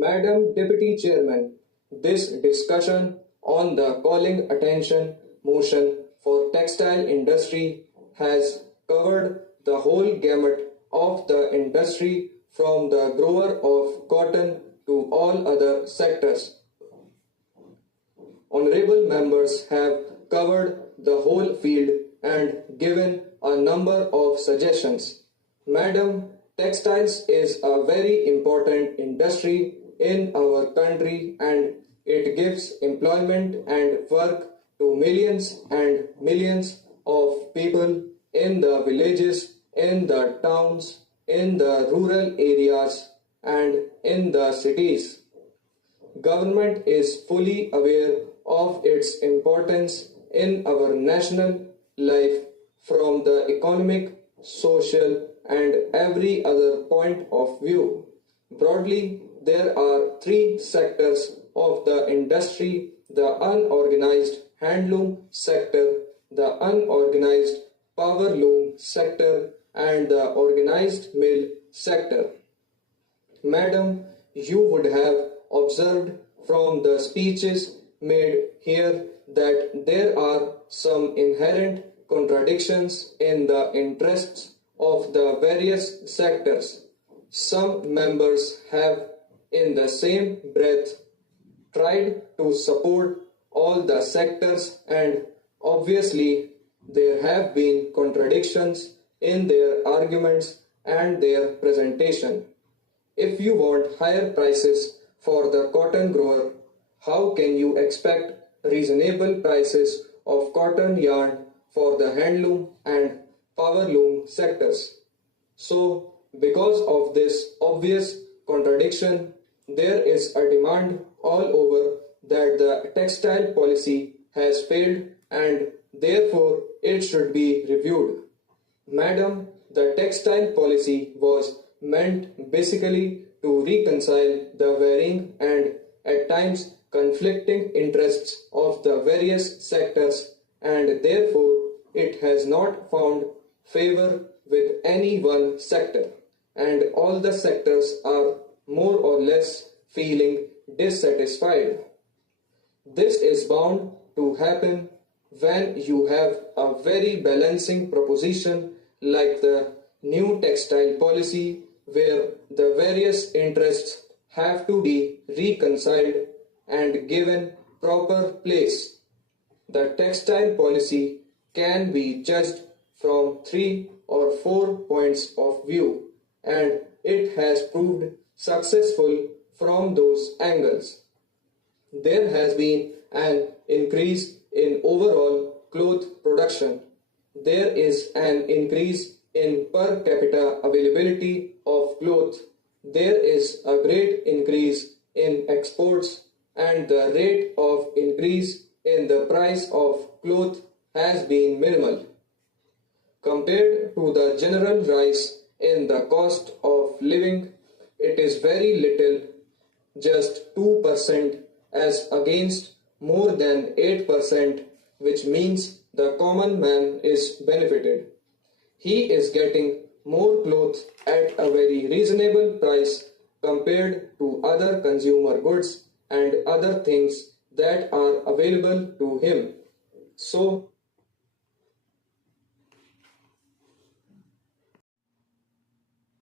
Madam Deputy Chairman, this discussion on the calling attention motion for textile industry has covered the whole gamut of the industry from the grower of cotton to all other sectors. Honorable members have covered the whole field and given a number of suggestions. Madam, textiles is a very important industry in our country and it gives employment and work to millions and millions of people in the villages, in the towns, in the rural areas and in the cities. Government is fully aware of its importance in our national life from the economic, social and every other point of view. Broadly, there are three sectors of the industry: the unorganized handloom sector, the unorganized power loom sector and the organized mill sector. Madam, you would have observed from the speeches made here that there are some inherent contradictions in the interests of the various sectors. Some members have, in the same breath, tried to support all the sectors, and obviously there have been contradictions in their arguments and their presentation. If you want higher prices for the cotton grower, how can you expect reasonable prices of cotton yarn for the handloom and power loom sectors? So, because of this obvious contradiction, there is a demand all over that the textile policy has failed and therefore it should be reviewed. Madam, the textile policy was meant basically to reconcile the varying and at times conflicting interests of the various sectors, and therefore it has not found favor with any one sector, and all the sectors are more or less feeling dissatisfied. This is bound to happen when you have a very balancing proposition like the new textile policy, where the various interests have to be reconciled and given proper place. The textile policy can be judged from 3 or 4 points of view, and it has proved successful from those angles. There has been an increase in overall cloth production. There is an increase in per capita availability of cloth. There is a great increase in exports, and the rate of increase in the price of cloth has been minimal. Compared to the general rise in the cost of living, it is very little, just 2% as against more than 8%, which means the common man is benefited. He is getting more clothes at a very reasonable price compared to other consumer goods and other things that are available to him. So,